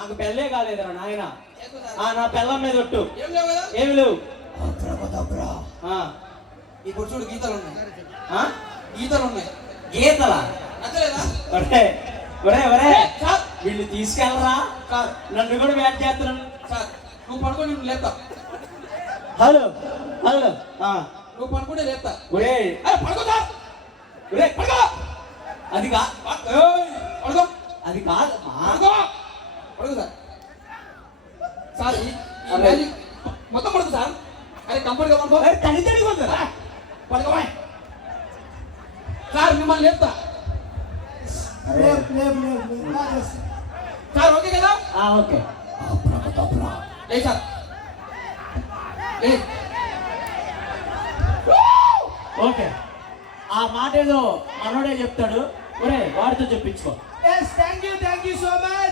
నాకు పెళ్ళే కాలేదురా నాయన. నా పెళ్ళం మీద ఒట్టు. ఏం లేవు కదా? ఏమి లేవు. ఇప్పుడు చూడు గీతలు ఉన్నాయి. గీతలు ఉన్నాయి. గీతలా? నచ్చలేదా? ఒరే ఒరే ఒరే సార్ వీళ్ళు తీసుకెళ్ళరా? సార్ నన్ను కూడా వ్యాట్ చేస్తున్నాను. సార్ నువ్వు పడుకొని నువ్వు లేపుతా. హలో హలో నువ్వు పడుకుంటే లేపుతా. ఒరే పడుకో సార్. ఒరే పడుకో. అది కా పడుకో. అది కాదు పడుకో. పడుకో సార్. సార్ ఈ మ్యాజిక్ మొత్తం పడుకో సార్. అరే కంఫర్ట్గా పడుకో. తడి తడిగా ఉందా? పడుకో సార్. మిమ్మల్ని లేపుతా సార్. ఓకే కదా? ఓకే. లే సార్. ఓకే. ఆ మాట ఏదో మనోడే చెప్తాడు. ఒరే వాడితో చెప్పించుకో. Thank you so much.